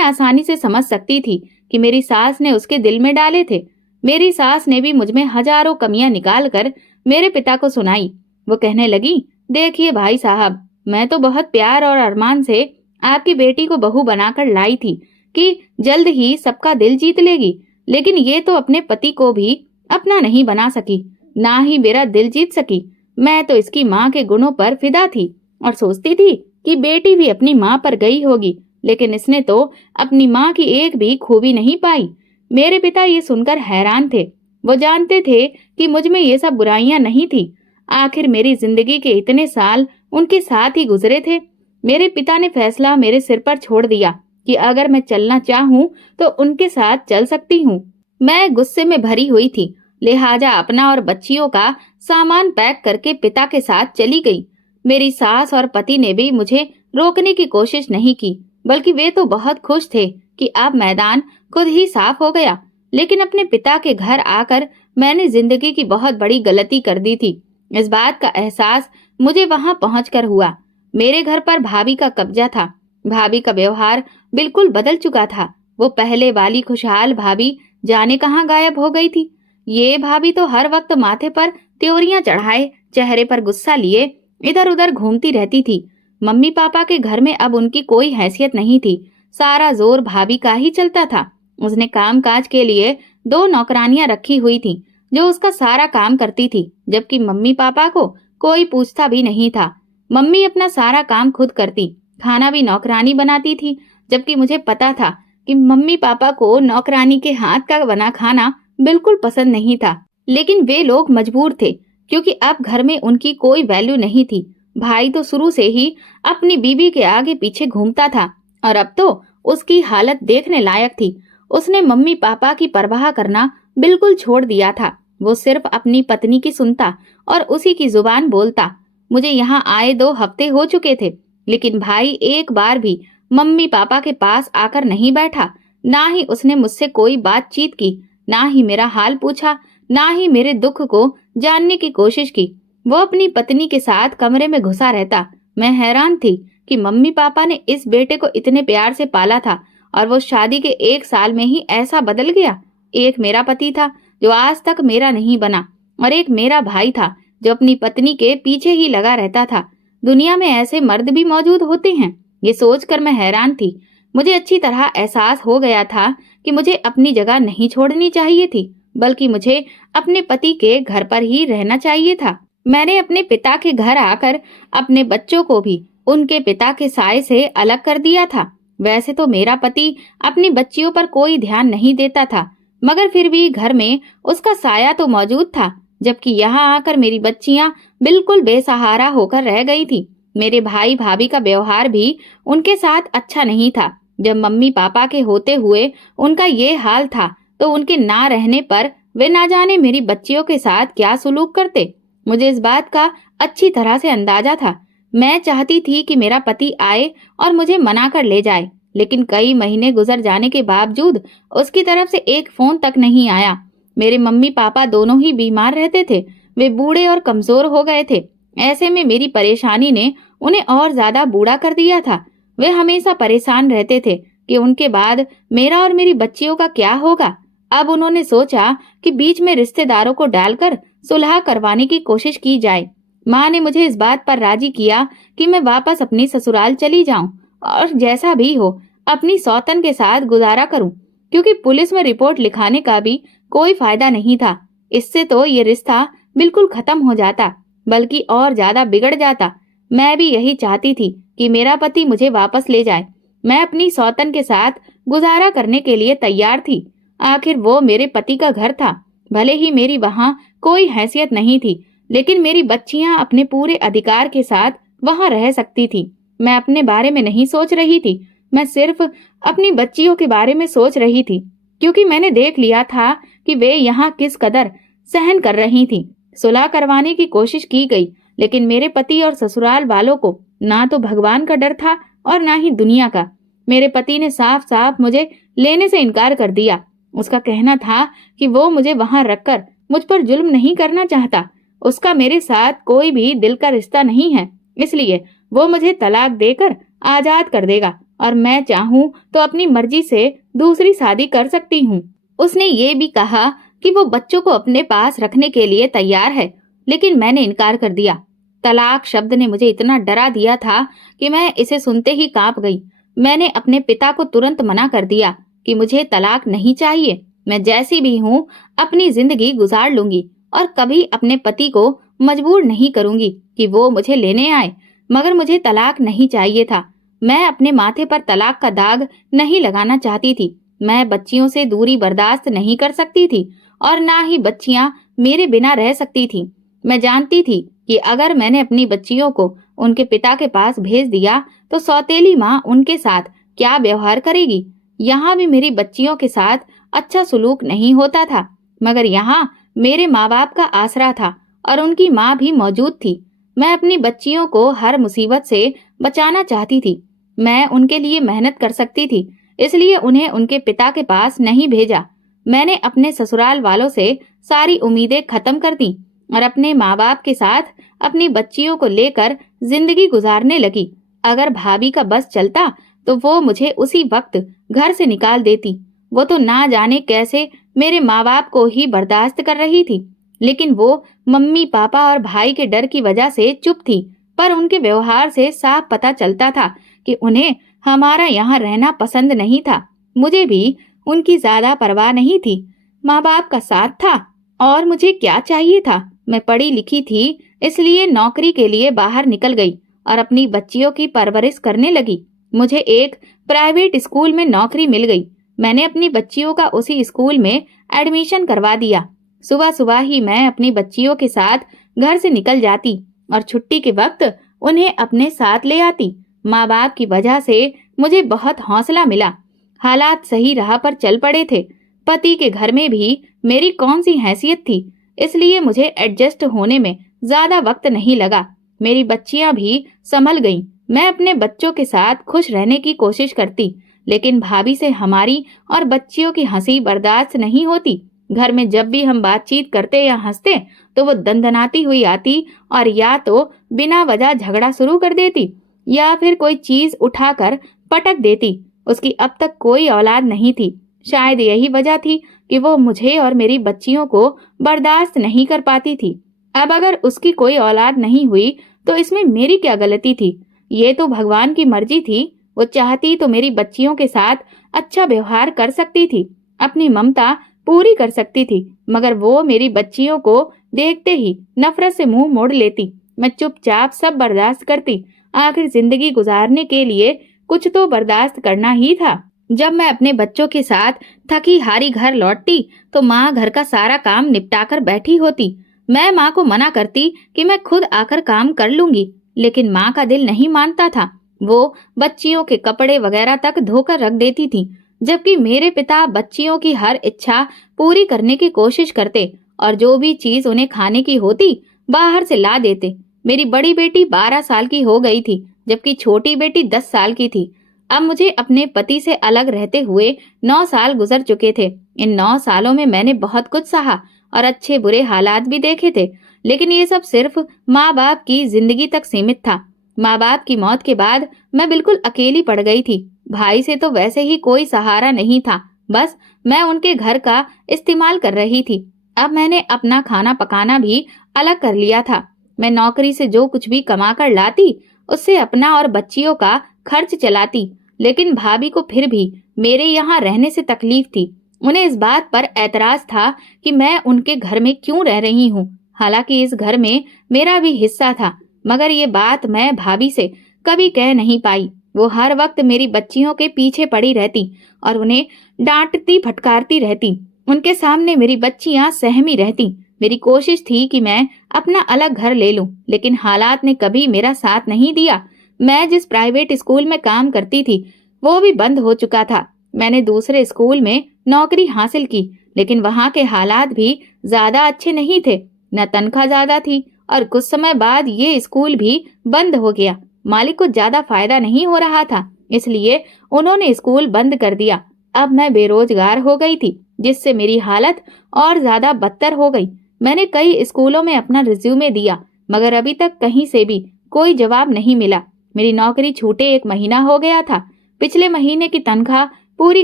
आसानी से समझ सकती थी कि मेरी सास ने उसके दिल में डाले थे। मेरी सास ने भी मुझमें हजारों कमियां निकाल कर मेरे पिता को सुनाई। वो कहने लगी, देखिए भाई साहब, मैं तो बहुत प्यार और अरमान से आपकी बेटी को बहू बनाकर लाई थी कि जल्द ही सबका दिल जीत लेगी, लेकिन ये तो अपने पति को भी अपना नहीं बना सकी, ना ही मेरा दिल जीत सकी। मैं तो इसकी माँ के गुणों पर फिदा थी और सोचती थी कि बेटी भी अपनी माँ पर गई होगी, लेकिन इसने तो अपनी माँ की एक भी खूबी नहीं पाई। मेरे पिता ये सुनकर हैरान थे। वो जानते थे कि मुझ में ये सब बुराइयां नहीं थी। आखिर मेरी जिंदगी के इतने साल उनके साथ ही गुजरे थे। मेरे पिता ने फैसला मेरे सिर पर छोड़ दिया कि अगर मैं चलना चाहूँ तो उनके साथ चल सकती हूँ। मैं गुस्से में भरी हुई थी, लिहाजा अपना और बच्चियों का सामान पैक करके पिता के साथ चली गई। मेरी सास और पति ने भी मुझे रोकने की कोशिश नहीं की, बल्कि वे तो बहुत खुश थे कि अब मैदान खुद ही साफ हो गया। लेकिन अपने पिता के घर आकर मैंने जिंदगी की बहुत बड़ी गलती कर दी थी। इस बात का एहसास मुझे वहां पहुंचकर हुआ। मेरे घर पर भाभी का कब्जा था। भाभी का व्यवहार बिल्कुल बदल चुका था। वो पहले वाली खुशहाल भाभी जाने कहाँ गायब हो गई थी। ये भाभी तो हर वक्त माथे पर त्योरियां चढ़ाए, चेहरे पर गुस्सा लिए इधर उधर घूमती रहती थी। मम्मी पापा के घर में अब उनकी कोई हैसियत नहीं थी। सारा जोर भाभी का ही चलता था। उसने काम काज के लिए 2 नौकरानियां रखी हुई थी, जो उसका सारा काम करती थी, जबकि मम्मी पापा को कोई पूछता भी नहीं था। मम्मी अपना सारा काम खुद करती, खाना भी नौकरानी बनाती थी, जबकि मुझे पता था कि मम्मी पापा को नौकरानी के हाथ का बना खाना बिल्कुल पसंद नहीं था। लेकिन वे लोग मजबूर थे, क्योंकि अब घर में उनकी कोई वैल्यू नहीं थी। भाई तो शुरू से ही अपनी बीवी के आगे पीछे घूमता था और अब तो उसकी हालत देखने लायक थी। उसने मम्मी पापा की परवाह करना बिल्कुल छोड़ दिया था। वो सिर्फ अपनी पत्नी की सुनता और उसी की जुबान बोलता। मुझे यहाँ आए 2 हफ्ते हो चुके थे, लेकिन भाई एक बार भी मम्मी पापा के पास आकर नहीं बैठा। ना ही उसने मुझसे कोई बातचीत की, ना ही मेरा हाल पूछा, ना ही मेरे दुख को जानने की कोशिश की। वो अपनी पत्नी के साथ कमरे में घुसा रहता। मैं हैरान थी कि मम्मी पापा ने इस बेटे को इतने प्यार से पाला था और वो शादी के 1 साल में ही ऐसा बदल गया। एक मेरा पति था जो आज तक मेरा नहीं बना, और एक मेरा भाई था जो अपनी पत्नी के पीछे ही लगा रहता था। दुनिया में ऐसे मर्द भी मौजूद होते हैं, ये सोचकर मैं हैरान थी। मुझे अच्छी तरह एहसास हो गया था कि मुझे अपनी जगह नहीं छोड़नी चाहिए थी, बल्कि मुझे अपने पति के घर पर ही रहना चाहिए था। मैंने अपने पिता के घर आकर अपने बच्चों को भी उनके पिता के साए से अलग कर दिया था। वैसे तो मेरा पति अपनी बच्चियों पर कोई ध्यान नहीं देता था, मगर फिर भी घर में उसका साया तो मौजूद था, जबकि यहाँ आकर मेरी बच्चियां बिल्कुल बेसहारा होकर रह गई थी। मेरे भाई भाभी का व्यवहार भी उनके साथ अच्छा नहीं था। जब मम्मी पापा के होते हुए उनका ये हाल था, तो उनके ना रहने पर वे ना जाने मेरी बच्चियों के साथ क्या सुलूक करते। मुझे इस बात का अच्छी तरह से अंदाजा था। मैं चाहती थी कि मेरा पति आए और मुझे मना कर ले जाए, लेकिन कई महीने गुजर जाने के बावजूद उसकी तरफ से एक फोन तक नहीं आया। मेरे मम्मी पापा दोनों ही बीमार रहते थे। वे बूढ़े और कमजोर हो गए थे। ऐसे में मेरी परेशानी ने उन्हें और ज्यादा बूढ़ा कर दिया था। वे हमेशा परेशान रहते थे कि उनके बाद मेरा और मेरी बच्चियों का क्या होगा। अब उन्होंने सोचा कि बीच में रिश्तेदारों को डालकर सुलह करवाने की कोशिश की जाए। माँ ने मुझे इस बात पर राजी किया कि मैं वापस अपनी ससुराल चली जाऊं और जैसा भी हो अपनी सौतन के साथ गुजारा करूं, क्योंकि पुलिस में रिपोर्ट लिखाने का भी कोई फायदा नहीं था। इससे तो ये रिश्ता बिल्कुल खत्म हो जाता, बल्कि और ज्यादा बिगड़ जाता। मैं भी यही चाहती थी कि मेरा पति मुझे वापस ले जाए। मैं अपनी सौतन के साथ गुजारा करने के लिए तैयार थी। आखिर वो मेरे पति का घर था। भले ही मेरी वहाँ कोई हैसियत नहीं थी, लेकिन मेरी बच्चियां अपने पूरे अधिकार के साथ वहाँ रह सकती थी। मैं अपने बारे में नहीं सोच रही थी, मैं सिर्फ अपनी बच्चियों के बारे में सोच रही थी, क्योंकि मैंने देख लिया था कि वे यहाँ किस कदर सहन कर रही थी। सुलह करवाने की कोशिश की गई, लेकिन मेरे पति और ससुराल वालों को ना तो भगवान का डर था और ना ही दुनिया का। मेरे पति ने साफ साफ मुझे लेने से इनकार कर दिया। उसका कहना था कि वो मुझे वहां रखकर मुझ पर जुल्म नहीं करना चाहता। उसका मेरे साथ कोई भी दिल का रिश्ता नहीं है, इसलिए वो मुझे तलाक देकर आजाद कर देगा और मैं चाहूँ तो अपनी मर्जी से दूसरी शादी कर सकती हूँ। उसने ये भी कहा कि वो बच्चों को अपने पास रखने के लिए तैयार है, लेकिन मैंने इनकार कर दिया। तलाक शब्द ने मुझे इतना डरा दिया था कि मैं इसे सुनते ही कांप गई। मैंने अपने पिता को तुरंत मना कर दिया कि मुझे तलाक नहीं चाहिए। मैं जैसी भी हूँ अपनी जिंदगी गुजार लूंगी और कभी अपने पति को मजबूर नहीं करूंगी कि वो मुझे लेने आए। मगर मुझे तलाक नहीं चाहिए था। मैं अपने माथे पर तलाक का दाग नहीं लगाना चाहती थी। मैं बच्चियों से दूरी बर्दाश्त नहीं कर सकती थी और ना ही बच्चियां मेरे बिना रह सकती थी। मैं जानती थी कि अगर मैंने अपनी बच्चियों को उनके पिता के पास भेज दिया तो सौतेली माँ उनके साथ क्या व्यवहार करेगी। यहाँ भी मेरी बच्चियों के साथ अच्छा सुलूक नहीं होता था, मगर यहाँ मेरे माँ बाप का आसरा था और उनकी माँ भी मौजूद थी। मैं अपनी बच्चियों को हर मुसीबत से बचाना चाहती थी। मैं उनके लिए मेहनत कर सकती थी, इसलिए उन्हें उनके पिता के पास नहीं भेजा। मैंने अपने ससुराल वालों से सारी उम्मीदें खत्म कर दी और अपने माँ बाप के साथ अपनी बच्चियों को लेकर जिंदगी गुजारने लगी। अगर भाभी का बस चलता तो वो मुझे उसी वक्त घर से निकाल देती। वो तो ना जाने कैसे मेरे माँ बाप को ही बर्दाश्त कर रही थी, लेकिन वो मम्मी पापा और भाई के डर की वजह से चुप थी। पर उनके व्यवहार से साफ पता चलता था कि उन्हें हमारा यहाँ रहना पसंद नहीं था। मुझे भी उनकी ज्यादा परवाह नहीं थी। माँ बाप का साथ था और मुझे क्या चाहिए था। मैं पढ़ी लिखी थी, इसलिए नौकरी के लिए बाहर निकल गई और अपनी बच्चियों की परवरिश करने लगी। मुझे एक प्राइवेट स्कूल में नौकरी मिल गई। मैंने अपनी बच्चियों का उसी स्कूल में एडमिशन करवा दिया। सुबह सुबह ही मैं अपनी बच्चियों के साथ घर से निकल जाती और छुट्टी के वक्त उन्हें अपने साथ ले आती। माँ बाप की वजह से मुझे बहुत हौसला मिला। हालात सही राह पर चल पड़े थे। पति के घर में भी मेरी कौन सी हैसियत थी, इसलिए मुझे एडजस्ट होने में ज्यादा वक्त नहीं लगा। मेरी बच्चियां भी संभल गईं। मैं अपने बच्चों के साथ खुश रहने की कोशिश करती, लेकिन भाभी से हमारी और बच्चियों की हंसी बर्दाश्त नहीं होती। घर में जब भी हम बातचीत करते या हंसते तो वो दंदनाती हुई आती और या तो बिना वजह झगड़ा शुरू कर देती या फिर कोई चीज उठाकर पटक देती। उसकी अब तक कोई औलाद नहीं थी। शायद यही वजह थी कि वो मुझे और मेरी बच्चियों को बर्दाश्त नहीं कर पाती थी। अब अगर उसकी कोई औलाद नहीं हुई तो इसमें मेरी क्या गलती थी। ये तो भगवान की मर्जी थी। वो चाहती तो मेरी बच्चियों के साथ अच्छा व्यवहार कर सकती थी, अपनी ममता पूरी कर सकती थी, मगर वो मेरी बच्चियों को देखते ही नफरत से मुंह मोड़ लेती। मैं चुपचाप सब बर्दाश्त करती। आखिर जिंदगी गुजारने के लिए कुछ तो बर्दाश्त करना ही था। जब मैं अपने बच्चों के साथ थकी हारी घर लौटती तो माँ घर का सारा काम निपटाकर बैठी होती। मैं माँ को मना करती कि मैं खुद आकर काम कर लूंगी, लेकिन माँ का दिल नहीं मानता था। वो बच्चियों के कपड़े वगैरह तक धोकर रख देती थी, जबकि मेरे पिता बच्चियों की हर इच्छा पूरी करने की कोशिश करते और जो भी चीज उन्हें खाने की होती बाहर से ला देते। मेरी बड़ी बेटी 12 साल की हो गई थी, जबकि छोटी बेटी 10 साल की थी। अब मुझे अपने पति से अलग रहते हुए 9 साल गुजर चुके थे। इन 9 सालों में मैंने बहुत कुछ सहा और अच्छे बुरे हालात भी देखे थे, लेकिन ये सब सिर्फ माँ बाप की जिंदगी तक सीमित था। माँ बाप की मौत के बाद मैं बिल्कुल अकेली पड़ गई थी। भाई से तो वैसे ही कोई सहारा नहीं था, बस मैं उनके घर का इस्तेमाल कर रही थी। अब मैंने अपना खाना पकाना भी अलग कर लिया था। मैं नौकरी से जो कुछ भी कमा कर लाती उससे अपना और बच्चियों का खर्च चलाती, लेकिन भाभी को फिर भी मेरे यहाँ रहने से तकलीफ थी। उन्हें इस बात पर एतराज था कि मैं उनके घर में क्यों रह रही हूँ। हालांकि इस घर में मेरा भी हिस्सा था, मगर ये बात मैं भाभी से कभी कह नहीं पाई। वो हर वक्त मेरी बच्चियों के पीछे पड़ी रहती और उन्हें डांटती फटकारती रहती। उनके सामने मेरी बच्चियां सहमी रहती। मेरी कोशिश थी कि मैं अपना अलग घर ले लूं, लेकिन हालात ने कभी मेरा साथ नहीं दिया। मैं जिस प्राइवेट स्कूल में काम करती थी वो भी बंद हो चुका था। मैंने दूसरे स्कूल में नौकरी हासिल की, लेकिन वहाँ के हालात भी ज्यादा अच्छे नहीं थे। न तनख्वाह ज्यादा थी और कुछ समय बाद ये स्कूल भी बंद हो गया। मालिक को ज्यादा फायदा नहीं हो रहा था, इसलिए उन्होंने स्कूल बंद कर दिया। अब मैं बेरोजगार हो गई थी, जिससे मेरी हालत और ज्यादा बदतर हो गई। मैंने कई स्कूलों में अपना रिज्यूमे दिया, मगर अभी तक कहीं से भी कोई जवाब नहीं मिला। मेरी नौकरी छूटे 1 महीना हो गया था। पिछले महीने की तनख्वाह पूरी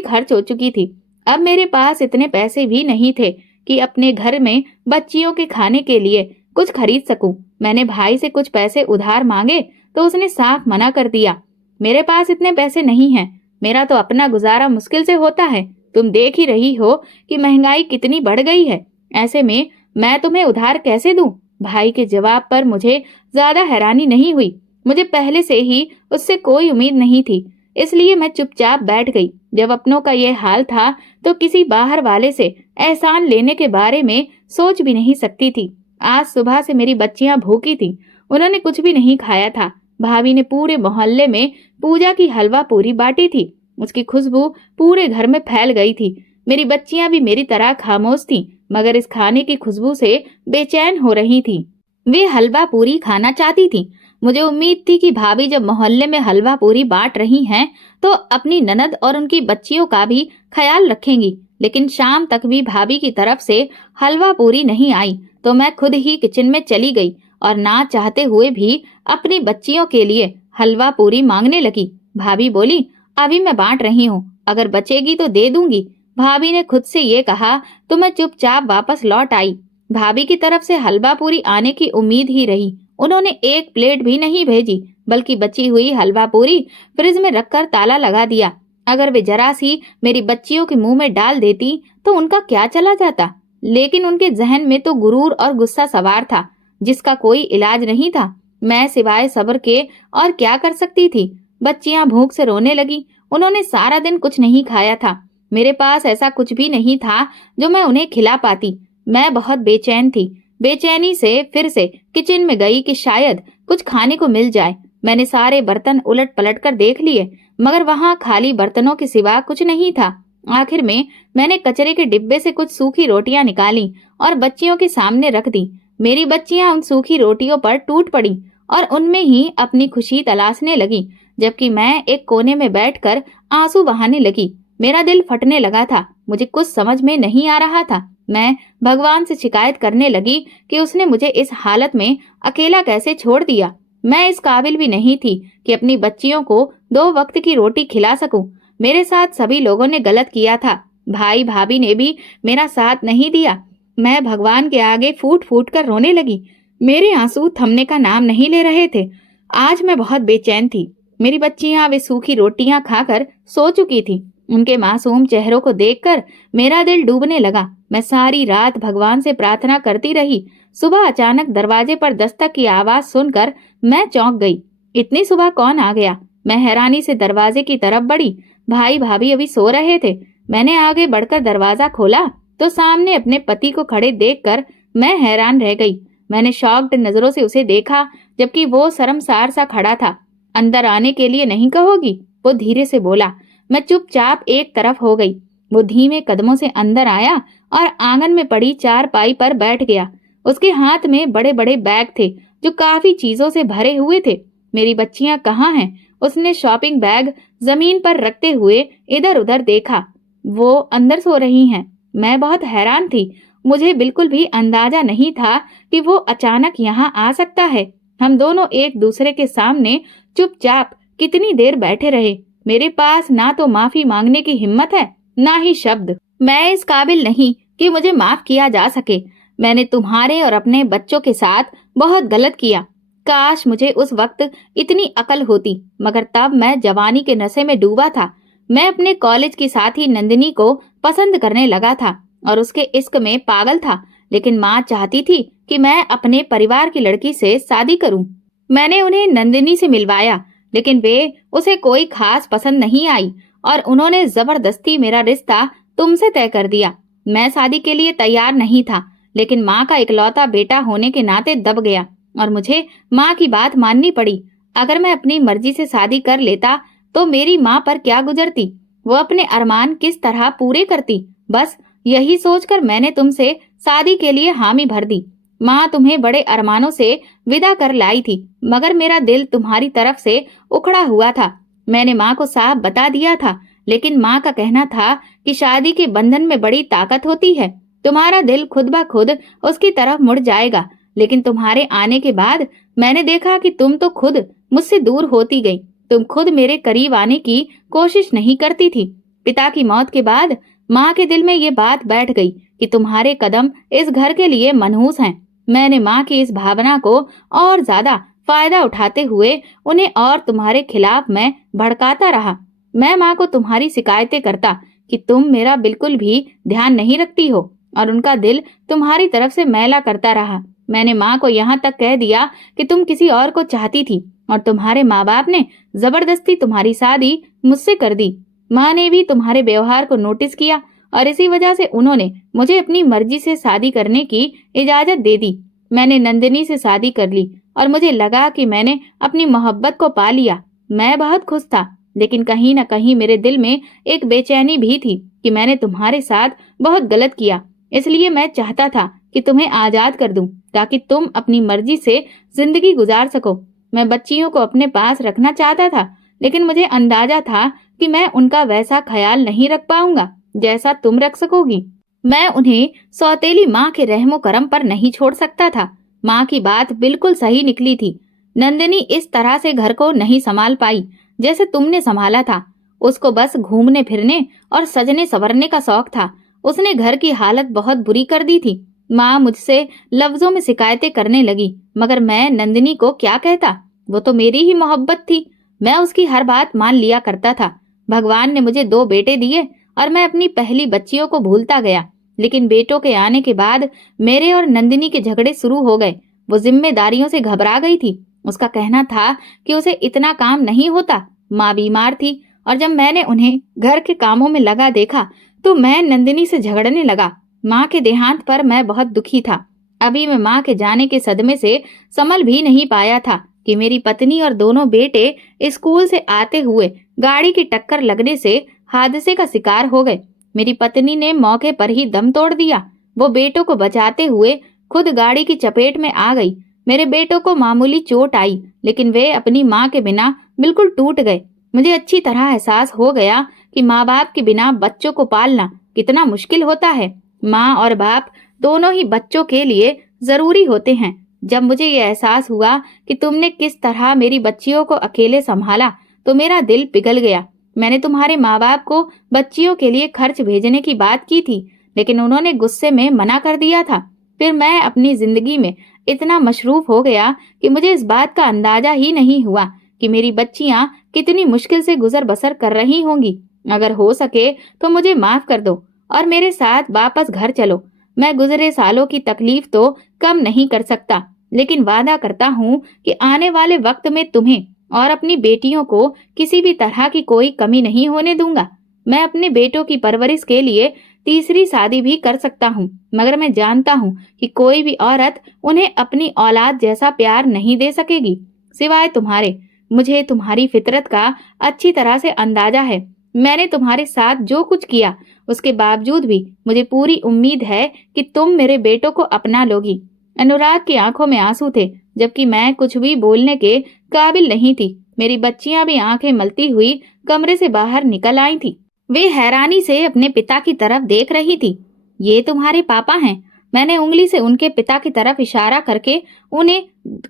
खर्च हो चुकी थी। अब मेरे पास इतने पैसे भी नहीं थे कि अपने घर में बच्चियों के खाने के लिए कुछ खरीद सकूं। मैंने भाई से कुछ पैसे उधार मांगे तो उसने साफ मना कर दिया। मेरे पास इतने पैसे नहीं हैं। मेरा तो अपना गुजारा मुश्किल से होता है। तुम देख ही रही हो कि महंगाई कितनी बढ़ गई है। ऐसे में मैं तुम्हें उधार कैसे दूं? भाई के जवाब पर मुझे ज्यादा हैरानी नहीं हुई। मुझे पहले से ही उससे कोई उम्मीद नहीं थी, इसलिए मैं चुपचाप बैठ गई। जब अपनों का यह हाल था तो किसी बाहर वाले से एहसान लेने के बारे में सोच भी नहीं सकती थी। आज सुबह से मेरी बच्चियां भूखी थीं। उन्होंने कुछ भी नहीं खाया था। भाभी ने पूरे मोहल्ले में पूजा की हलवा पूरी बांटी थी। उसकी खुशबू पूरे घर में फैल गई थी। मेरी बच्चियां भी मेरी तरह खामोश थीं, मगर इस खाने की खुशबू से बेचैन हो रही थीं। वे हलवा पूरी खाना चाहती थीं। मुझे उम्मीद थी कि भाभी जब मोहल्ले में हलवा पूरी बांट रही हैं, तो अपनी ननद और उनकी बच्चियों का भी ख्याल रखेंगी। लेकिन शाम तक भी भाभी की तरफ से हलवा पूरी नहीं आई, तो मैं खुद ही किचन में चली गई और ना चाहते हुए भी अपनी बच्चियों के लिए हलवा पूरी मांगने लगी। भाभी बोली, अभी मैं बांट रही हूँ, अगर बचेगी तो दे दूंगी। भाभी ने खुद से ये कहा तो मैं चुपचाप वापस लौट आई। भाभी की तरफ से हलवा पूरी आने की उम्मीद ही रही। उन्होंने एक प्लेट भी नहीं भेजी, बल्कि बची हुई हलवा पूरी फ्रिज में रखकर ताला लगा दिया। अगर वे जरा सी मेरी बच्चियों के मुंह में डाल देती तो उनका क्या चला जाता। लेकिन उनके जहन में तो गुरूर और गुस्सा सवार था, जिसका कोई इलाज नहीं था। मैं सिवाय सब्र के और क्या कर सकती थी। बच्चियां भूख से रोने लगी। उन्होंने सारा दिन कुछ नहीं खाया था। मेरे पास ऐसा कुछ भी नहीं था जो मैं उन्हें खिला पाती। मैं बहुत बेचैन थी। बेचैनी से फिर से किचन में गई कि शायद कुछ खाने को मिल जाए। मैंने सारे बर्तन उलट पलट कर देख लिए, मगर वहां खाली बर्तनों के सिवा कुछ नहीं था। आखिर में मैंने कचरे के डिब्बे से कुछ सूखी रोटियां निकाली और बच्चियों के सामने रख दी। मेरी बच्चियां उन सूखी रोटियों पर टूट पड़ी और उनमें ही अपनी खुशी तलाशने लगी, जबकि मैं एक कोने में बैठकर आंसू बहाने लगी। मेरा दिल फटने लगा था। मुझे कुछ समझ में नहीं आ रहा था। मैं भगवान से शिकायत करने लगी कि उसने मुझे इस हालत में अकेला कैसे छोड़ दिया। मैं इस काबिल भी नहीं थी कि अपनी बच्चियों को 2 वक्त की रोटी खिला सकूं। मेरे साथ सभी लोगों ने गलत किया था। भाई भाभी ने भी मेरा साथ नहीं दिया। मैं भगवान के आगे फूट फूट कर रोने लगी। मेरे आंसू थमने का नाम नहीं ले रहे थे। आज मैं बहुत बेचैन थी। मेरी बच्चियां वे सूखी रोटियां खाकर सो चुकी थी। उनके मासूम चेहरों को देखकर मेरा दिल डूबने लगा। मैं सारी रात भगवान से प्रार्थना करती रही। सुबह अचानक दरवाजे पर दस्तक की आवाज सुनकर मैं चौंक गई। इतनी सुबह कौन आ गया? मैं हैरानी से दरवाजे की तरफ बढ़ी। भाई भाभी अभी सो रहे थे। मैंने आगे बढ़कर दरवाजा खोला तो सामने अपने पति को खड़े देखकर मैं हैरान रह गई। मैंने शॉक्ड नजरों से उसे देखा, जबकि वो शर्मसार सा खड़ा था। अंदर आने के लिए नहीं कहोगी? वो धीरे से बोला। मैं चुपचाप एक तरफ हो गई। वो धीमे कदमों से अंदर आया और आंगन में पड़ी चारपाई पर बैठ गया। उसके हाथ में बड़े बड़े बैग थे जो काफी चीजों से भरे हुए थे। मेरी बच्चियां कहाँ हैं? उसने शॉपिंग बैग जमीन पर रखते हुए इधर उधर देखा। वो अंदर सो रही हैं। मैं बहुत हैरान थी। मुझे बिल्कुल भी अंदाजा नहीं था कि वो अचानक यहाँ आ सकता है। हम दोनों एक दूसरे के सामने चुपचाप कितनी देर बैठे रहे। मेरे पास ना तो माफी मांगने की हिम्मत है, ना ही शब्द। मैं इस काबिल नहीं कि मुझे माफ किया जा सके। मैंने तुम्हारे और अपने बच्चों के साथ बहुत गलत किया। काश मुझे उस वक्त इतनी अकल होती, मगर तब मैं जवानी के नशे में डूबा था। मैं अपने कॉलेज की साथी नंदिनी को पसंद करने लगा था और उसके इश्क में पागल था। लेकिन माँ चाहती थी कि मैं अपने परिवार की लड़की से शादी करूं। मैंने उन्हें नंदिनी से मिलवाया, लेकिन वे उसे कोई खास पसंद नहीं आई और उन्होंने जबरदस्ती मेरा रिश्ता तुमसे तय कर दिया। मैं शादी के लिए तैयार नहीं था, लेकिन माँ का इकलौता बेटा होने के नाते दब गया और मुझे माँ की बात माननी पड़ी। अगर मैं अपनी मर्जी से शादी कर लेता तो मेरी माँ पर क्या गुजरती? वो अपने अरमान किस तरह पूरे करती? बस यही सोचकर मैंने तुमसे शादी के लिए हामी भर दी। माँ तुम्हें बड़े अरमानों से विदा कर लाई थी, मगर मेरा दिल तुम्हारी तरफ से उखड़ा हुआ था। मैंने माँ को साफ बता दिया था, लेकिन माँ का कहना था कि शादी के बंधन में बड़ी ताकत होती है, तुम्हारा दिल खुद ब खुद उसकी तरफ मुड़ जाएगा। लेकिन तुम्हारे आने के बाद मैंने देखा कि तुम तो खुद मुझसे दूर होती गई। तुम खुद मेरे करीब आने की कोशिश नहीं करती थी। पिता की मौत के बाद माँ के दिल में ये बात बैठ गई कि तुम्हारे कदम इस घर के लिए मनहूस हैं। मैंने माँ की इस भावना को और ज्यादा फायदा उठाते हुए उन्हें और तुम्हारे खिलाफ मैं भड़काता रहा। मैं माँ को तुम्हारी शिकायतें करता कि तुम मेरा बिल्कुल भी ध्यान नहीं रखती हो और उनका दिल तुम्हारी तरफ से मैला करता रहा। मैंने माँ को यहाँ तक कह दिया कि तुम किसी और को चाहती थी और तुम्हारे माँ बाप ने जबरदस्ती तुम्हारी शादी मुझसे कर दी। माँ ने भी तुम्हारे व्यवहार को नोटिस किया और इसी वजह से उन्होंने मुझे अपनी मर्जी से शादी करने की इजाजत दे दी। मैंने नंदिनी से शादी कर ली और मुझे लगा कि मैंने अपनी मोहब्बत को पा लिया। मैं बहुत खुश था, लेकिन कहीं न कहीं मेरे दिल में एक बेचैनी भी थी कि मैंने तुम्हारे साथ बहुत गलत किया। इसलिए मैं चाहता था कि तुम्हें आजाद कर दूं ताकि तुम अपनी मर्जी से जिंदगी गुजार सको। मैं बच्चियों को अपने पास रखना चाहता था, लेकिन मुझे अंदाजा था कि मैं उनका वैसा ख्याल नहीं रख पाऊंगा जैसा तुम रख सकोगी। मैं उन्हें सौतेली माँ के रहमो करम पर नहीं छोड़ सकता था। माँ की बात बिल्कुल सही निकली थी। नंदिनी इस तरह से घर को नहीं संभाल पाई जैसे तुमने संभाला था। उसको बस घूमने फिरने और सजने संवरने का शौक था। उसने घर की हालत बहुत बुरी कर दी थी। माँ मुझसे लफ्जों में शिकायतें करने लगी, मगर मैं नंदिनी को क्या कहता? वो तो मेरी ही मोहब्बत थी। मैं उसकी हर बात मान लिया करता था। भगवान ने मुझे 2 बेटे दिए और मैं अपनी पहली बच्चियों को भूलता गया। लेकिन बेटों के आने के बाद मेरे और नंदिनी के झगड़े शुरू हो गए। वो जिम्मेदारियों से घबरा गई थी। उसका कहना था कि उसे इतना काम नहीं होता। माँ बीमार थी और जब मैंने उन्हें घर के कामों में लगा देखा तो मैं नंदिनी से झगड़ने लगा। माँ के देहांत पर मैं बहुत दुखी था। अभी मैं माँ के जाने के सदमे से संभल भी नहीं पाया था कि मेरी पत्नी और दोनों बेटे स्कूल से आते हुए गाड़ी की टक्कर लगने से हादसे का शिकार हो गए। मेरी पत्नी ने मौके पर ही दम तोड़ दिया। वो बेटों को बचाते हुए खुद गाड़ी की चपेट में आ गई। मेरे बेटों को मामूली चोट आई, लेकिन वे अपनी माँ के बिना बिल्कुल टूट गए। मुझे अच्छी तरह एहसास हो गया कि माँ बाप के बिना बच्चों को पालना कितना मुश्किल होता है। माँ और बाप दोनों ही बच्चों के लिए जरूरी होते हैं। जब मुझे ये एहसास हुआ कि तुमने किस तरह मेरी बच्चियों को अकेले संभाला तो मेरा दिल पिघल गया। मैंने तुम्हारे माँ बाप को बच्चियों के लिए खर्च भेजने की बात की थी, लेकिन उन्होंने गुस्से में मना कर दिया था। फिर मैं अपनी जिंदगी में इतना मशरूफ हो गया कि मुझे इस बात का अंदाजा ही नहीं हुआ कि मेरी बच्चियां कितनी मुश्किल से गुजर बसर कर रही होंगी। अगर हो सके तो मुझे माफ कर दो और मेरे साथ वापस घर चलो। मैं गुजरे सालों की तकलीफ तो कम नहीं कर सकता, लेकिन वादा करता हूँ कि आने वाले वक्त में तुम्हें और अपनी बेटियों को किसी भी तरह की कोई कमी नहीं होने दूंगा। मैं अपने बेटों की परवरिश के लिए तीसरी शादी भी कर सकता हूँ, मगर मैं जानता हूँ कि कोई भी औरत उन्हें अपनी औलाद जैसा प्यार नहीं दे सकेगी सिवाय तुम्हारे। मुझे तुम्हारी फितरत का अच्छी तरह से अंदाजा है। मैंने तुम्हारे साथ जो कुछ किया उसके बावजूद भी मुझे पूरी उम्मीद है कि तुम मेरे बेटों को अपना लोगी। अनुराग की आंखों में आंसू थे, जबकि मैं कुछ भी बोलने के काबिल नहीं थी। मेरी बच्चियां भी आंखें मलती हुई कमरे से बाहर निकल आई थी। वे हैरानी से अपने पिता की तरफ देख रही थी। ये तुम्हारे पापा हैं। मैंने उंगली से उनके पिता की तरफ इशारा करके उन्हें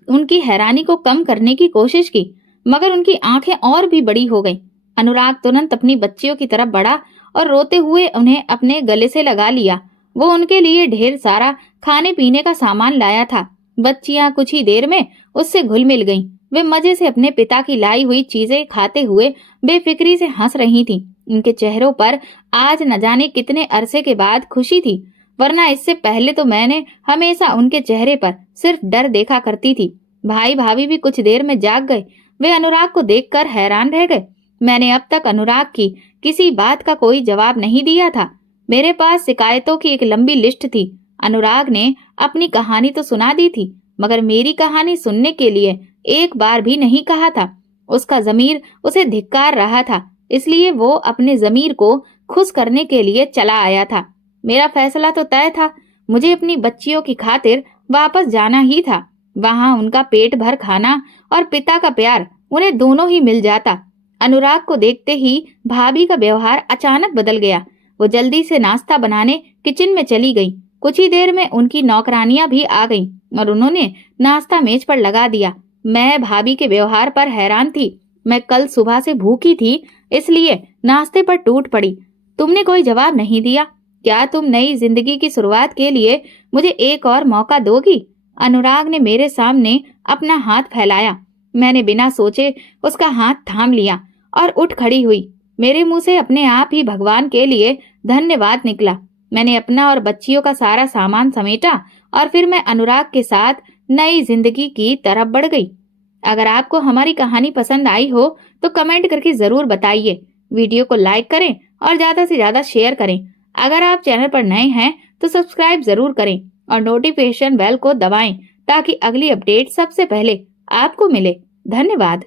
उनकी हैरानी को कम करने की कोशिश की, मगर उनकी आंखें और भी बड़ी हो गईं। अनुराग तुरंत अपनी बच्चियों की तरफ बढ़ा और रोते हुए उन्हें अपने गले से लगा लिया। वो उनके लिए ढेर सारा खाने पीने का सामान लाया था। बच्चियां कुछ ही देर में उससे घुल मिल गईं। वे मजे से अपने पिता की लाई हुई चीजें खाते हुए बेफिक्री से हंस रही थीं। उनके चेहरों पर आज न जाने कितने अरसे के बाद खुशी थी, वरना इससे पहले तो मैंने हमेशा उनके चेहरे पर सिर्फ डर देखा करती थी। भाई भाभी भी कुछ देर में जाग गए। वे अनुराग को देखकर हैरान रह गए। मैंने अब तक अनुराग की किसी बात का कोई जवाब नहीं दिया था। मेरे पास शिकायतों की एक लंबी लिस्ट थी। अनुराग ने अपनी कहानी तो सुना दी थी, मगर मेरी कहानी सुनने के लिए एक बार भी नहीं कहा था। उसका ज़मीर उसे धिक्कार रहा था, इसलिए वो अपने ज़मीर को खुश करने के लिए चला आया था। मेरा फैसला तो तय था। मुझे अपनी बच्चियों की खातिर वापस जाना ही था। वहां उनका पेट भर खाना और पिता का प्यार उन्हें दोनों ही मिल जाता। अनुराग को देखते ही भाभी का व्यवहार अचानक बदल गया। वो जल्दी से नाश्ता बनाने किचन में चली गई। कुछ ही देर में उनकी नौकरानियां भी आ गईं और उन्होंने नाश्ता मेज पर लगा दिया। मैं भाभी के व्यवहार पर हैरान थी। मैं कल सुबह से भूखी थी, इसलिए नाश्ते पर टूट पड़ी। तुमने कोई जवाब नहीं दिया। क्या तुम नई जिंदगी की शुरुआत के लिए मुझे एक और मौका दोगी? अनुराग ने मेरे सामने अपना हाथ फैलाया। मैंने बिना सोचे उसका हाथ थाम लिया और उठ खड़ी हुई। मेरे मुंह से अपने आप ही भगवान के लिए धन्यवाद निकला। मैंने अपना और बच्चियों का सारा सामान समेटा और फिर मैं अनुराग के साथ नई जिंदगी की तरफ बढ़ गई। अगर आपको हमारी कहानी पसंद आई हो तो कमेंट करके जरूर बताइए। वीडियो को लाइक करें और ज्यादा से ज्यादा शेयर करें। अगर आप चैनल पर नए हैं तो सब्सक्राइब जरूर करें और नोटिफिकेशन बेल को दबाएं ताकि अगली अपडेट सबसे पहले आपको मिले। धन्यवाद।